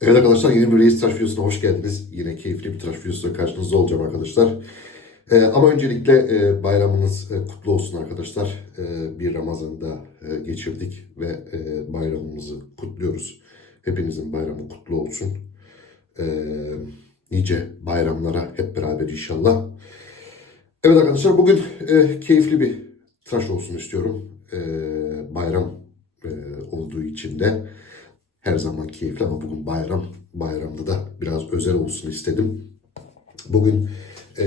Evet arkadaşlar yeni bir Reis Tıraş videosuna hoş geldiniz. Yine keyifli bir tıraş videosuyla karşınızda olacağım arkadaşlar. Ee, ama öncelikle e, bayramınız e, kutlu olsun arkadaşlar. E, bir Ramazan'da e, geçirdik ve e, bayramımızı kutluyoruz. Hepinizin bayramı kutlu olsun. E, nice bayramlara hep beraber inşallah. Evet arkadaşlar bugün e, keyifli bir tıraş olsun istiyorum. E, bayram e, olduğu için de her zaman keyifli ama bugün bayram. Bayramda da biraz özel olsun istedim. Bugün e,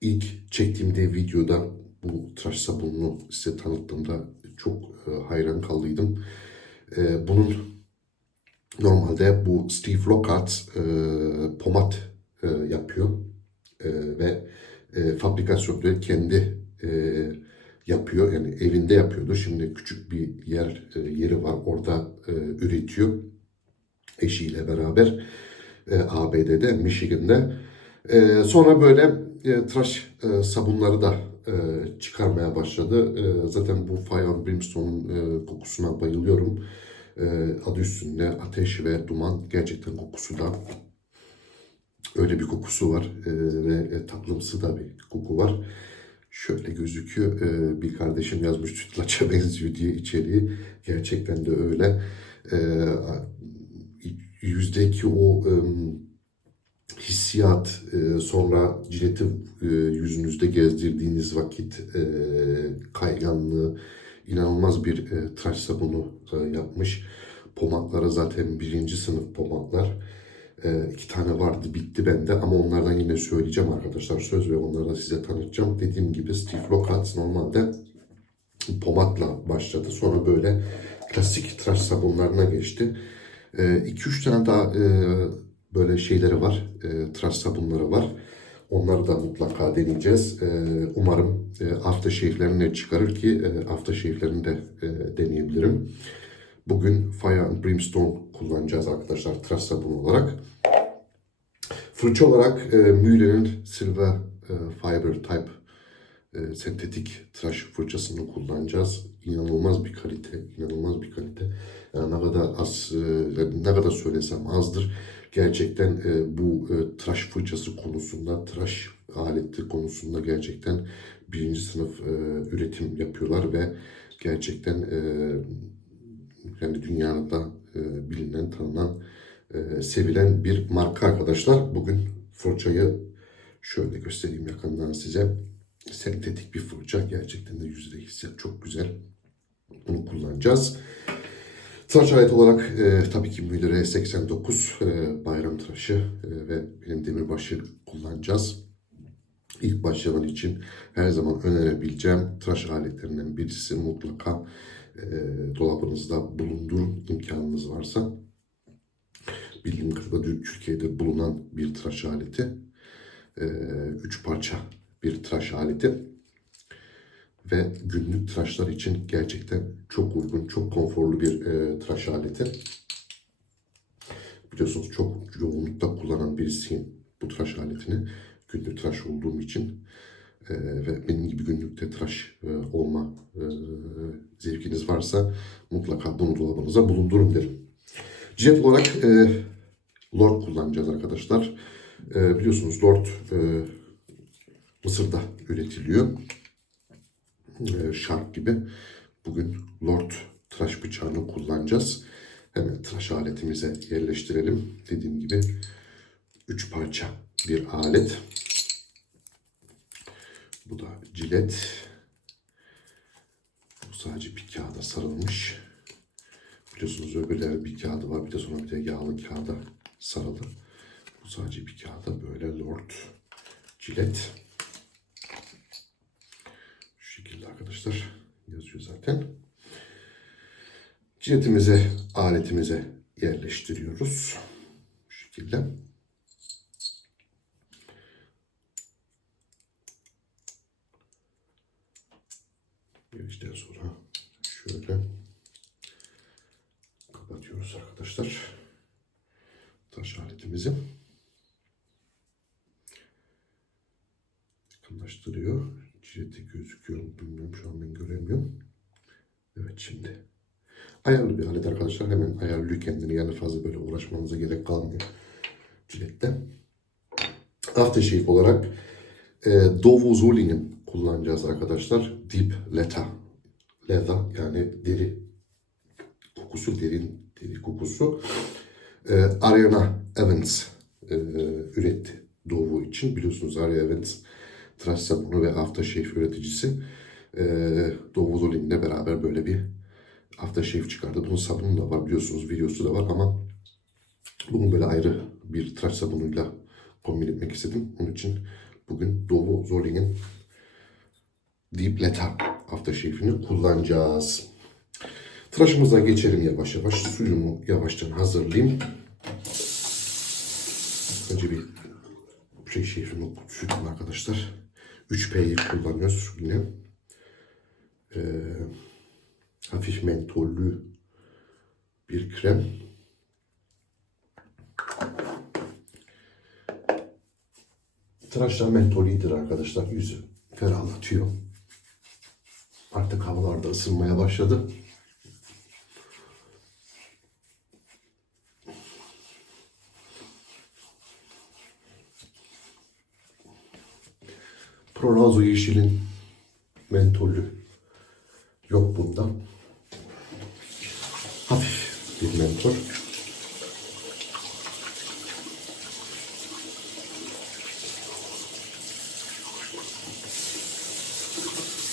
ilk çektiğimde videoda bu tıraş sabununu size tanıttığımda çok e, hayran kaldıydım. E, bunun normalde bu Steve Lockhart e, pomat e, yapıyor E, ve e, fabrikasyonları kendi e, yapıyor. Yani evinde yapıyordu. Şimdi küçük bir yer e, yeri var. Orada e, üretiyor. Eşiyle beraber e, ABD'de, Michigan'da. Sonra böyle e, tıraş sabunları da çıkarmaya başladı. Zaten bu and Brimstone'un e, kokusuna bayılıyorum. Adı üstünde ateş ve duman. Gerçekten kokusu da öyle bir kokusu var ve tatlımsı da bir koku var. Şöyle gözüküyor. E, bir kardeşim yazmış sütlaça benziyor diye içeriği. Gerçekten de öyle. E, yüzdeki o e, hissiyat e, sonra cileti e, yüzünüzde gezdirdiğiniz vakit e, kayganlığı inanılmaz bir e, tıraş sabunu e, yapmış. Pomatlara zaten birinci sınıf pomatlar. E, iki tane vardı bitti bende ama onlardan yine söyleyeceğim arkadaşlar söz ve onları da size tanıtacağım. Dediğim gibi Steve Lockhart normalde pomatla başladı. Sonra böyle klasik tıraş sabunlarına geçti. 2-3 tane daha e, böyle şeyleri var. E, tıraş sabunları var. Onları da mutlaka deneyeceğiz. E, umarım e, aftershave'lerini çıkarır ki e, aftershave'lerini de e, deneyebilirim. Bugün Fire and Brimstone kullanacağız arkadaşlar tıraş sabunu olarak. Fırça olarak e, Müller'in Silver e, Fiber Type e, sentetik tıraş fırçasını kullanacağız. İnanılmaz bir kalite, inanılmaz bir kalite. Yani ne kadar az, e, ne kadar söylesem azdır. Gerçekten e, bu e, tıraş fırçası konusunda, tıraş aleti konusunda gerçekten birinci sınıf e, üretim yapıyorlar ve gerçekten e, yani dünyada e, bilinen, tanınan, e, sevilen bir marka arkadaşlar. Bugün fırçayı şöyle göstereyim yakından size. Sentetik bir fırça. Gerçekten de yüzde hissiyat çok güzel. Bunu kullanacağız. Tıraş aleti olarak e, tabii ki Müller 89 e, bayram tıraşı e, ve benim demirbaşı kullanacağız. İlk başlaman için her zaman önerebileceğim tıraş aletlerinden birisi mutlaka e, dolabınızda bulundurun imkanınız varsa. Bildiğim kadarıyla Türkiye'de bulunan bir tıraş aleti. E, üç parça bir tıraş aleti. Ve günlük tıraşlar için gerçekten çok uygun, çok konforlu bir e, tıraş aleti. Biliyorsunuz çok yoğunlukta kullanan birisiyim bu tıraş aletini. Günlük tıraş olduğum için e, ve benim gibi günlükte tıraş e, olma e, zevkiniz varsa mutlaka bunu dolabınıza bulundurun derim. Cilet olarak e, Lord kullanacağız arkadaşlar. E, biliyorsunuz Lord e, Mısır'da üretiliyor. E, şark gibi. Bugün Lord tıraş bıçağını kullanacağız. Hemen tıraş aletimize yerleştirelim. Dediğim gibi üç parça bir alet. Bu da cilet. Bu sadece bir kağıda sarılmış. Biliyorsunuz öbürleri bir kağıdı var. Bir de sonra bir de yağlı kağıda sarılı. Bu sadece bir kağıda böyle Lord cilet. Şu şekilde arkadaşlar yazıyor zaten. Ciletimizi aletimize yerleştiriyoruz. Bu şekilde. Geçten sonra şöyle kapatıyoruz arkadaşlar. Taş aletimizi. Yakınlaştırıyor. Cileti gözüküyor mu bilmiyorum. Şu an ben göremiyorum. Evet şimdi. Ayarlı bir alet arkadaşlar. Hemen ayarlıyor kendini. Yani fazla böyle uğraşmanıza gerek kalmıyor. Cilette. Aftershave olarak e, Dovo Zolling'in kullanacağız arkadaşlar. Deep Leather. Leather yani deri kokusu, derin deri kokusu. E, Ariana Evans e, üretti Dovo için. Biliyorsunuz Ariana Evans tıraş sabunu ve aftershave üreticisi. E, Dovo Zolling'le beraber böyle bir aftershave çıkardı. Bunun sabunu da var biliyorsunuz videosu da var ama bunu böyle ayrı bir tıraş sabunuyla kombin etmek istedim. Onun için bugün Dovo Zolling'in Deep Leather aftershave'ini kullanacağız. Tıraşımıza geçelim yavaş yavaş. Suyumu yavaştan hazırlayayım. Önce bir şey şehrimi sütüm arkadaşlar. 3P'yi kullanıyoruz yine. Ee, hafif mentollü bir krem. Tıraşlar mentolidir arkadaşlar. Yüzü ferahlatıyor. Artık havalarda ısınmaya başladı. Prorazo yeşilin mentolü yok bunda. Hafif bir mentol.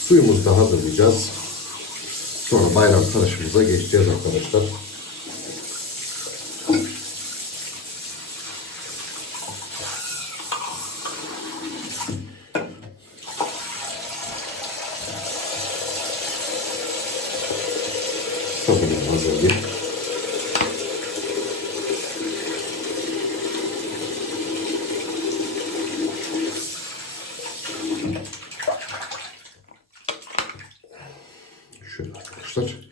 Suyumuzu da hazırlayacağız. Sonra bayram tıraşımıza geçeceğiz arkadaşlar. Sabunumu hazırlayayım. Şöyle arkadaşlar.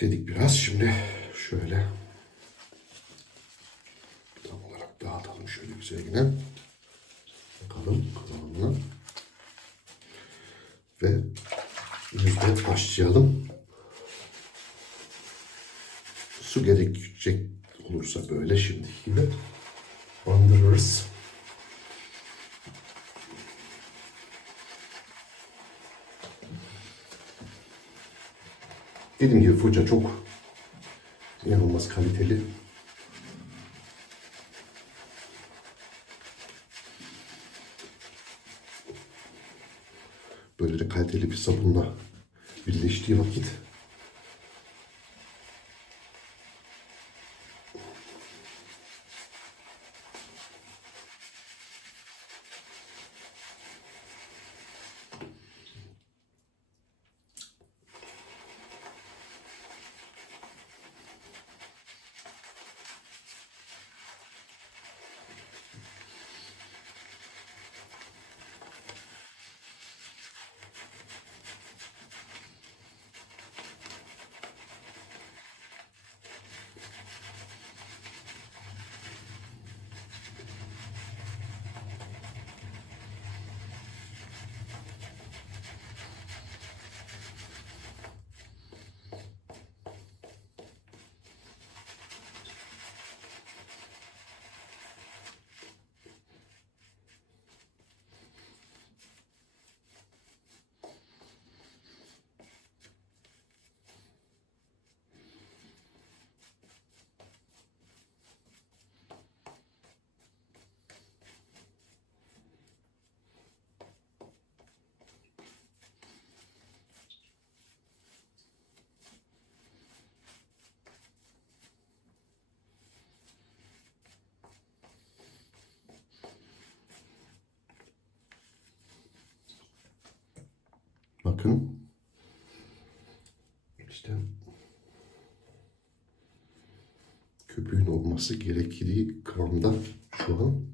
Yükledik biraz. Şimdi şöyle tam olarak dağıtalım şöyle güzelce. Bakalım kıvamına. Ve yüzde başlayalım. Su gerekecek olursa böyle şimdi gibi bandırırız. Dediğim gibi fırça çok inanılmaz kaliteli. Böyle de kaliteli bir sabunla birleştiği vakit bakın. İşte köpüğün olması gerektiği kıvamda şu an.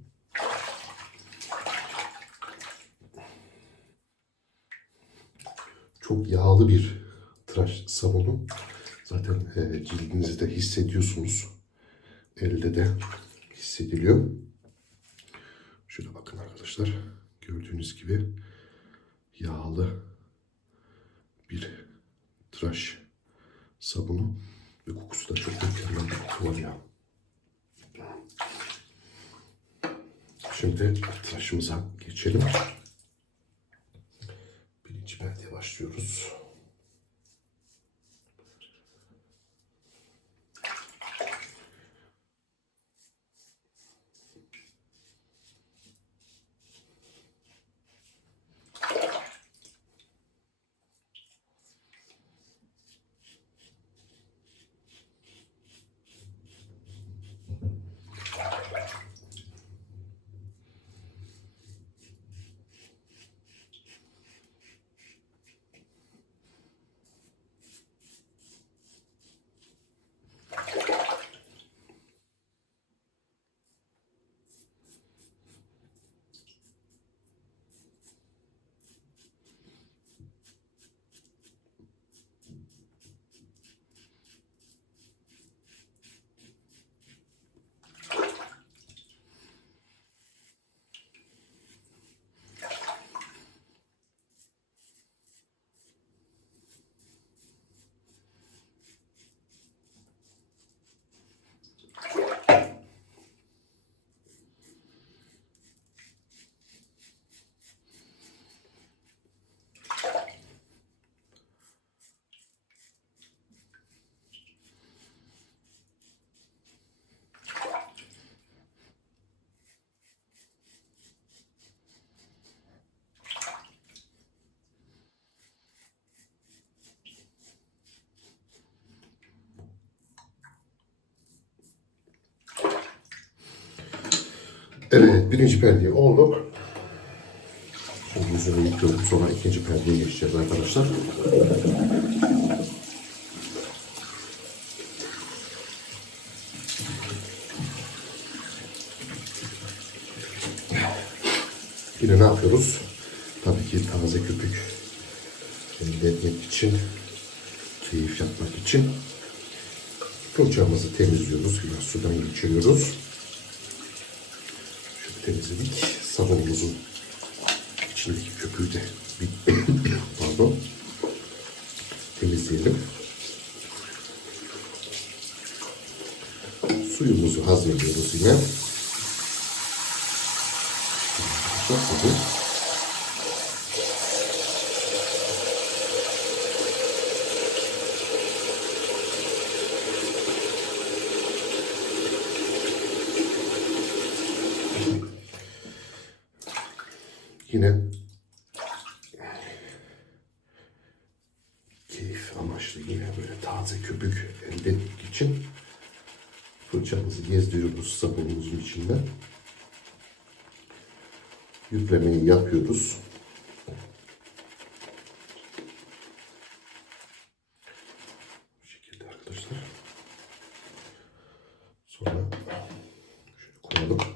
Çok yağlı bir tıraş sabunu. Zaten e, cildinizde hissediyorsunuz. Elde de hissediliyor. Şöyle bakın arkadaşlar. Gördüğünüz gibi yağlı bir tıraş sabunu ve kokusu da çok mükemmel bir koku var ya. Şimdi tıraşımıza geçelim. Birinci perdeye başlıyoruz. Evet, birinci perdeye olduk. Şimdi yüzünü yıkıyorduk. Sonra ikinci perdeye geçeceğiz arkadaşlar. Yine ne yapıyoruz? Tabii ki taze köpük elde etmek için, keyif yapmak için fırçamızı temizliyoruz. Biraz sudan geçiriyoruz. Temizledik. Sabunumuzun içindeki köpüğü de bir pardon temizleyelim. Suyumuzu hazırlıyoruz yine. Çok güzel. Yine keyif amaçlı yine böyle taze köpük elde etmek için fırçamızı gezdiriyoruz sabunumuzun içinde. Yüklemeyi yapıyoruz. Bu şekilde arkadaşlar. Sonra şöyle koyalım.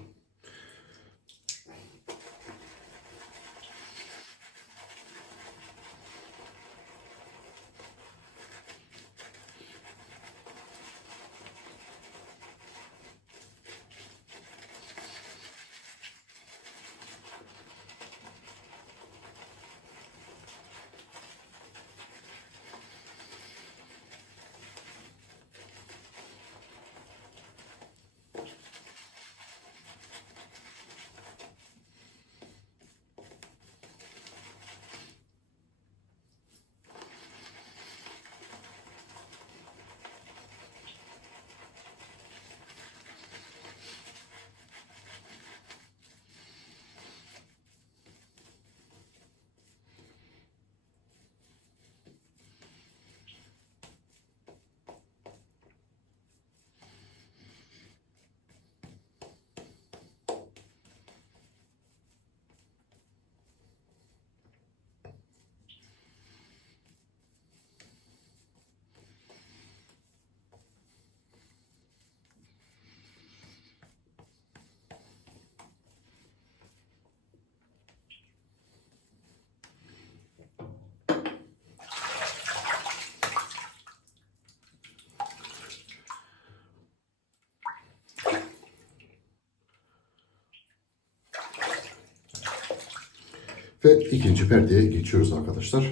Ve ikinci perdeye geçiyoruz arkadaşlar.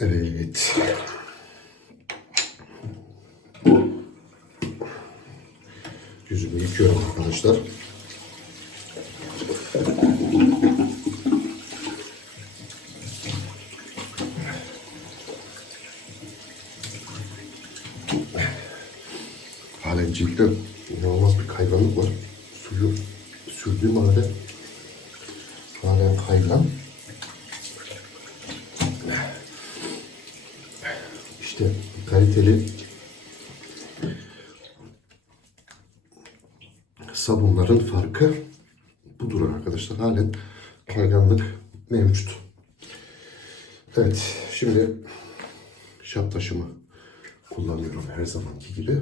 Evet. Yüzümü yıkıyorum arkadaşlar. Halen ciltte inanılmaz bir kayganlık var. Suyu sürdüğüm halde halen kaygan. İşte kaliteli sabunların farkı budur arkadaşlar. Halen kayganlık mevcut. Evet, şimdi şap taşımı kullanıyorum her zamanki gibi.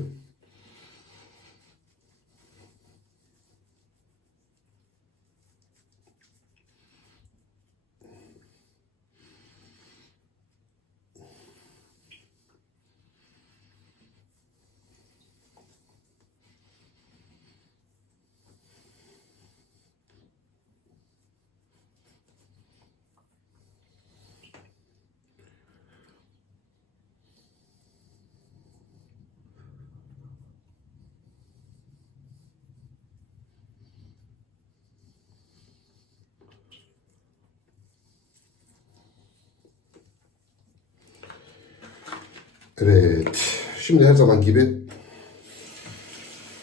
Evet. Şimdi her zaman gibi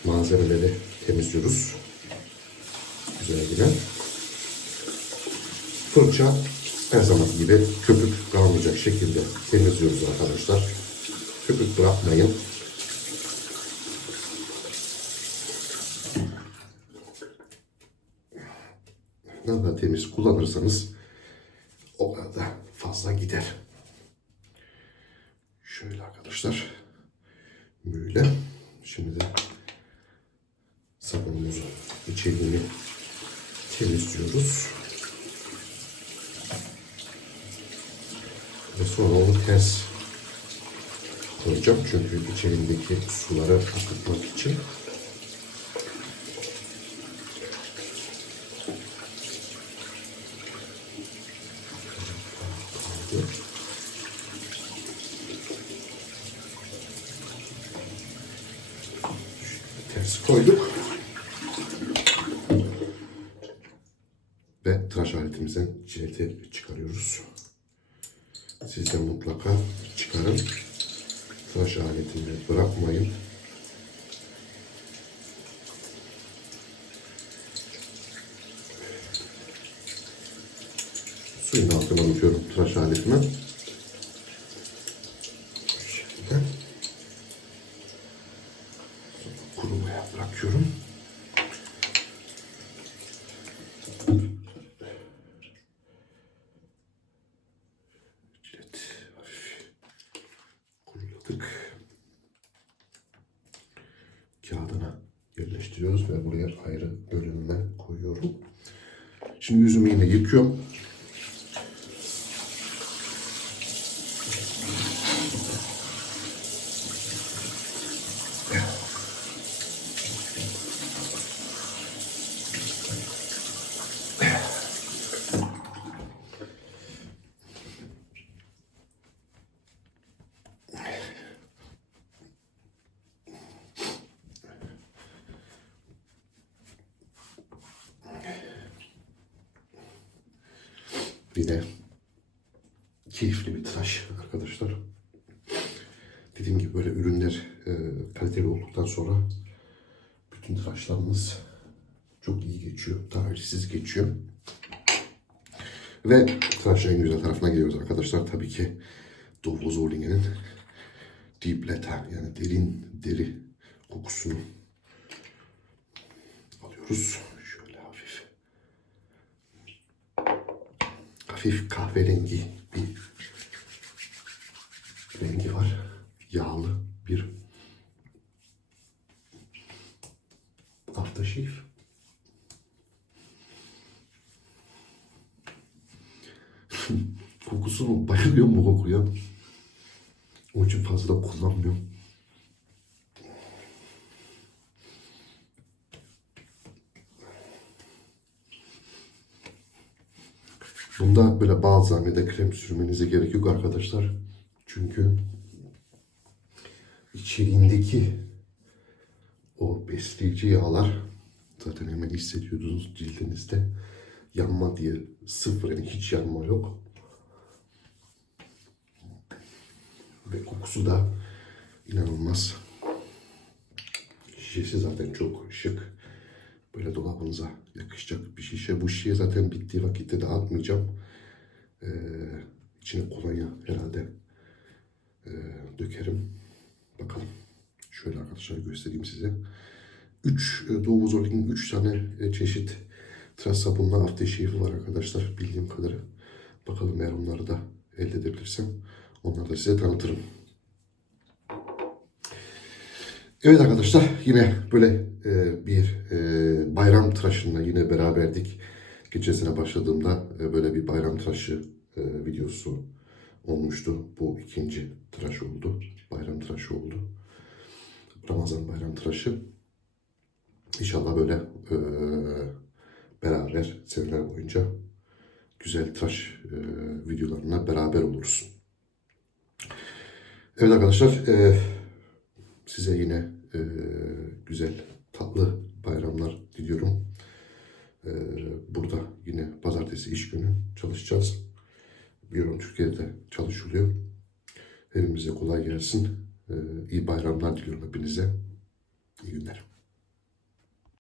malzemeleri temizliyoruz. Güzelce. Fırça her zaman gibi köpük kalmayacak şekilde temizliyoruz arkadaşlar. Köpük bırakmayın. Ne kadar temiz kullanırsanız o kadar da fazla gider. Şöyle arkadaşlar. Böyle. Şimdi de sabunumuzu içeriğini temizliyoruz. Ve sonra onu ters koyacağım. Çünkü içerindeki suları akıtmak için. Kaldı. Ters koyduk. Ve tıraş aletimizden cileti çıkarıyoruz. Siz de mutlaka çıkarın. Tıraş aletini bırakmayın. Suyun altına alıyorum tıraş aletimi. Şu şekilde. Kurumaya bırakıyorum. Hafif kuruladık. Kağıdına yerleştiriyoruz ve buraya ayrı bölümüne koyuyorum. Şimdi yüzümü yine yıkıyorum. Yine keyifli bir tıraş arkadaşlar. Dediğim gibi böyle ürünler e, kaliteli olduktan sonra bütün tıraşlarımız çok iyi geçiyor. Tarihsiz geçiyor. Ve tıraşın en güzel tarafına geliyoruz arkadaşlar. Tabii ki Dove Zorlingen'in Deep Leather yani derin deri kokusunu alıyoruz. Şöyle hafif hafif kahverengi bir rengi var. Yağlı bir aftershave. Kokusu bayılıyorum bu kokuya. Onun için fazla kullanmıyorum. Bunda böyle ya da krem sürmenize gerek yok arkadaşlar. Çünkü içeriğindeki o besleyici yağlar zaten hemen hissediyordunuz cildinizde. Yanma diye sıfır yani hiç yanma yok. Ve kokusu da inanılmaz. Şişesi zaten çok şık. Böyle dolabınıza yakışacak bir şişe. Bu şişeye zaten bittiği vakitte de atmayacağım. Ee, içine kolonya herhalde ee, dökerim. Bakalım. Şöyle arkadaşlar göstereyim size. 3 Doğu Zorlik'in 3 tane e, çeşit tıraş sabunla aftershave var arkadaşlar bildiğim kadarı. Bakalım eğer onları da elde edebilirsem onları da size tanıtırım. Evet arkadaşlar yine böyle e, bir e, tıraşında yine beraberdik. Geçen başladığımda e, böyle bir bayram tıraşı e, videosu olmuştu. Bu ikinci tıraş oldu. Bayram tıraşı oldu. Ramazan bayram tıraşı. İnşallah böyle e, beraber seneler boyunca güzel tıraş videolarına beraber oluruz. Evet arkadaşlar size yine güzel tatlı bayramlar iş günü çalışacağız. Biliyorum Türkiye'de çalışılıyor. Hepimize kolay gelsin. E, iyi bayramlar diliyorum hepinize. İyi günler.